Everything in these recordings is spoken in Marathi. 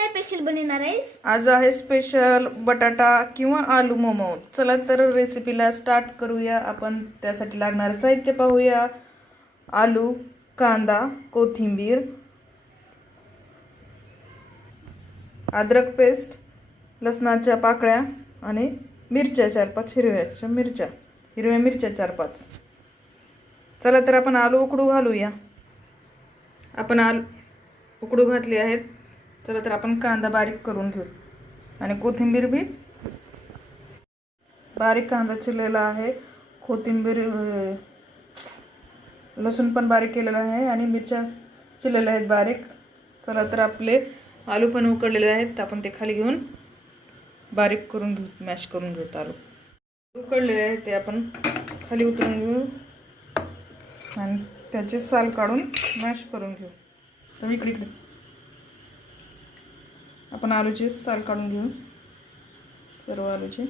काय स्पेशल बनवणार आहेस? आज आहे स्पेशल बटाटा किंवा आलू मोमो. चला तर रेसिपीला स्टार्ट करूया. आपण त्यासाठी लागणारं साहित्य पाहूया. आलू कांदा कोथिंबीर अद्रक पेस्ट लसणाच्या पाकळ्या आणि मिरच्या चार पाच हिरव्याच्या मिरच्या हिरव्या मिरच्या चार पाच चला तर आपण आलू उकडू घालूया. आपण आलू उकडू घातले आहेत. चला तर आपण कांदा बारीक करून घेऊ. आणि कोथिंबीर बी. बारीक कांदा चिरलेला आहे. कोथिंबीर लसूण पण बारीक केलेला आहे आणि मिरच्या चिरलेल्या आहेत बारीक. चला तर आपले आलू पण उकडलेले आहेत. तर आपण ते खाली घेऊन बारीक करून घेऊ मॅश करून घेऊ आलू. उकडलेले आहेत ते आपण खाली उतरून घेऊ. आणि त्याचे साल काढून मॅश करून घेऊ. तर इकडे इकडे. आपण आलूचे साल काढून घेऊ. सर्व आलूचे.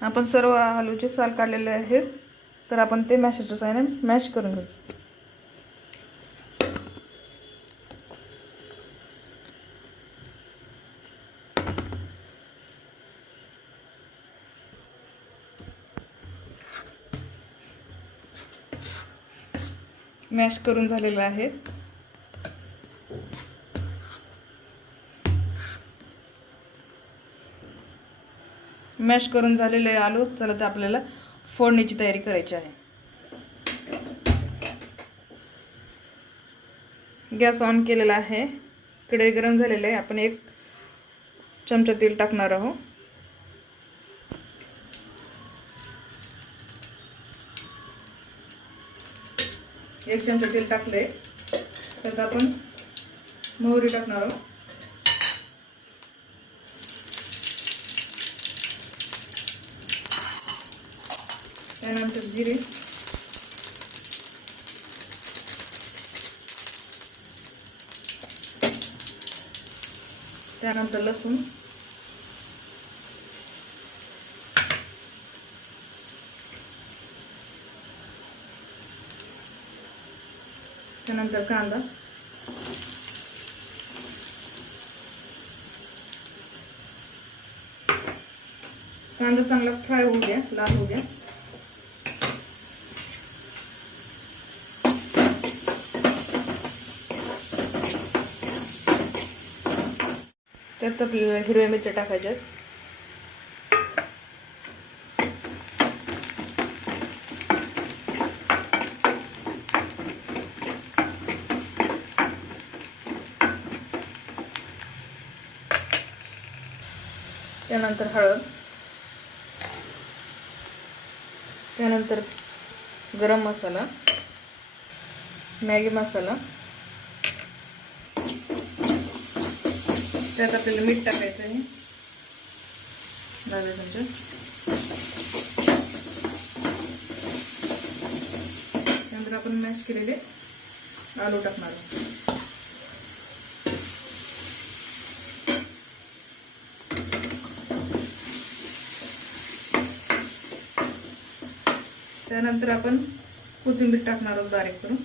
आपण सर्व आलूचे साल काढलेले आहेत. तर आपण ते मॅशरच्या साहाय्याने मॅश करून घ्यायचं मॅश करून झालेलं आहे. मॅश करून झालेले आलू चला तर आपल्याला फोडणीची तयारी करायची आहे. गॅस ऑन केलेला आहे. कढई गरम झालेले आहे. आपण एक चमचा तेल टाकणार आहोत. एक चमचा तेल टाकले त्यात आपण मोहरी टाकणार आहोत. त्यानंतर जिरे त्यानंतर लसूण त्यानंतर कांदा कांदा चांगला फ्राय होऊ द्या लाल होऊ द्या त्यात आपल्याला हिरव्या मिरच्या टाकायच्यात. त्यानंतर हळद. त्यानंतर गरम मसाला. मॅगी मसाला. त्यात आपल्याला मीठ टाकायचं आहे. दादा चमचे त्यानंतर आपण मॅश केलेले आलू टाकणार आहोत. त्यानंतर आपण कोथिंबीर टाकणार आहोत बारीक करून.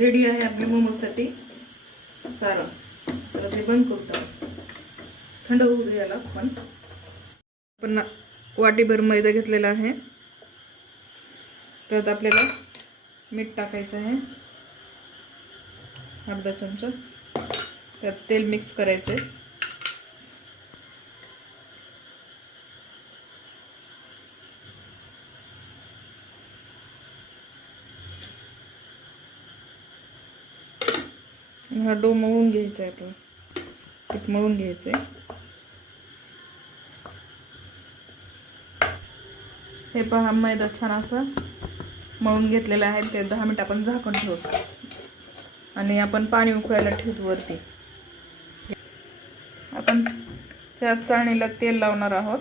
रेडी आहे आपल्या मोमोजसाठी. सारण तर ते बंद करतो थंड होऊ दे याला पण. पण वाटीभर मैदा घेतलेला आहे. त्यात आपल्याला मीठ टाकायचं आहे. अर्धा चमचा. त्यात तेल मिक्स करायचं आहे हा डो मळून घ्यायचा आहे आपण पीठ मळून घ्यायचं आहे हे पहा मैदा छान असं मळून घेतलेलं आहे. ते दहा मिनिट आपण झाकून ठेवतो. आणि आपण पाणी उकळायला ठेवतो वरती. आपण त्या चाळणीला तेल लावणार आहोत.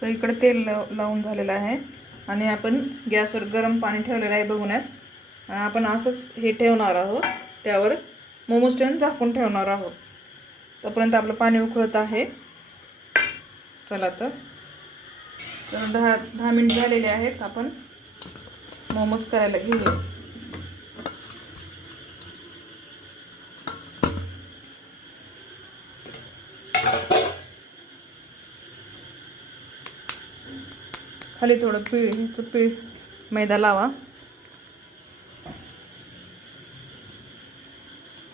सो इकडे तेल लाव लावून झालेलं आहे. आणि आपण गॅसवर गरम पाणी ठेवलेलं आहे बघण्यात आणि आपण असंच हे ठेवणार आहोत. त्यावर मोमोज ठेवून झाकून ठेवणार आहोत. तोपर्यंत आपलं पाणी उकळत आहे. चला तर. तर दहा दहा मिनिट झालेले आहेत. आपण मोमोज करायला घेऊया. खाली थोडं पीठ ह्याचं पीठ मैदा लावा.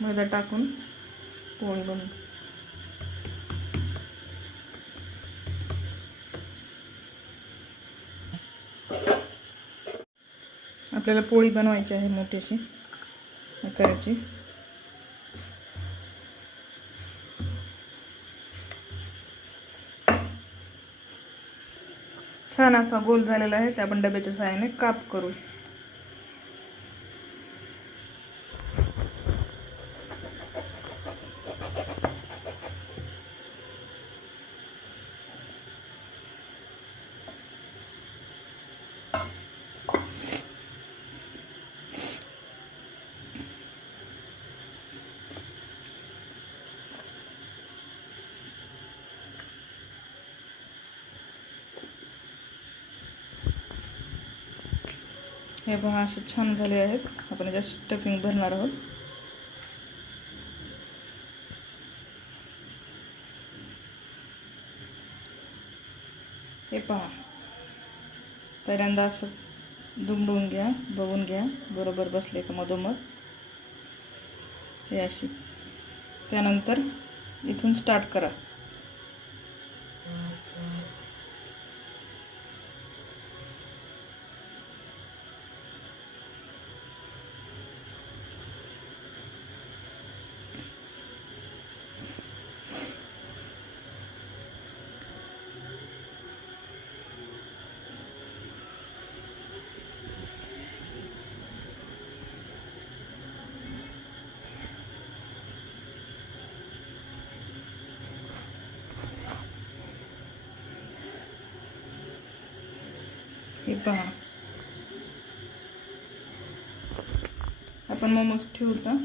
मैदा टाकून पोळी बनवून आपल्याला पोळी बनवायची आहे मोठीशी करायची छान असा गोल झालेला आहे ते आपण डब्याच्या सहाय्याने काप करू हे पहा असे छान झाले आहेत. आपण याच्यात स्टफिंग भरणार आहोत. हे पहा. पहिल्यांदा असं दुमडून घ्या बघून घ्या. बरोबर बसले का मधोमध? हे अशी. त्यानंतर इथून स्टार्ट करा. हे पहा. आपण मोमोज ठेवतो.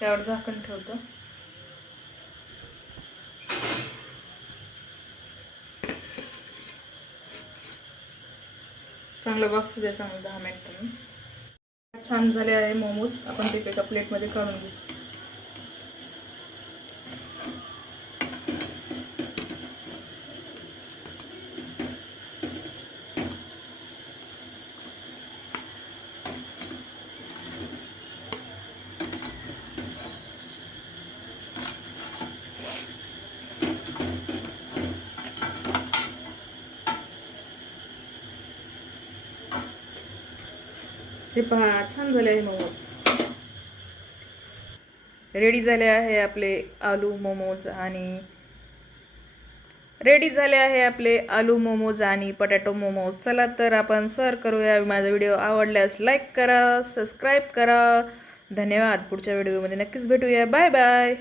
त्यावर झाकण ठेवतो. चांगलं वाफ द्या चांगलं दहा मिनिट. छान झाले आहे मोमोज. आपण ते एका प्लेटमध्ये काढून घेऊ. हे पहा छान झाले आहे मोमोज रेडी झाले आहे आपले आलू मोमोज आणि रेडी झाले आहे आपले आलू मोमोज आणि पटॅटो मोमोज चला तर आपण सर करूया माझा व्हिडिओ आवडल्यास लाईक करा सबस्क्राईब करा. धन्यवाद. पुढच्या व्हिडिओमध्ये नक्कीच भेटूया. Bye bye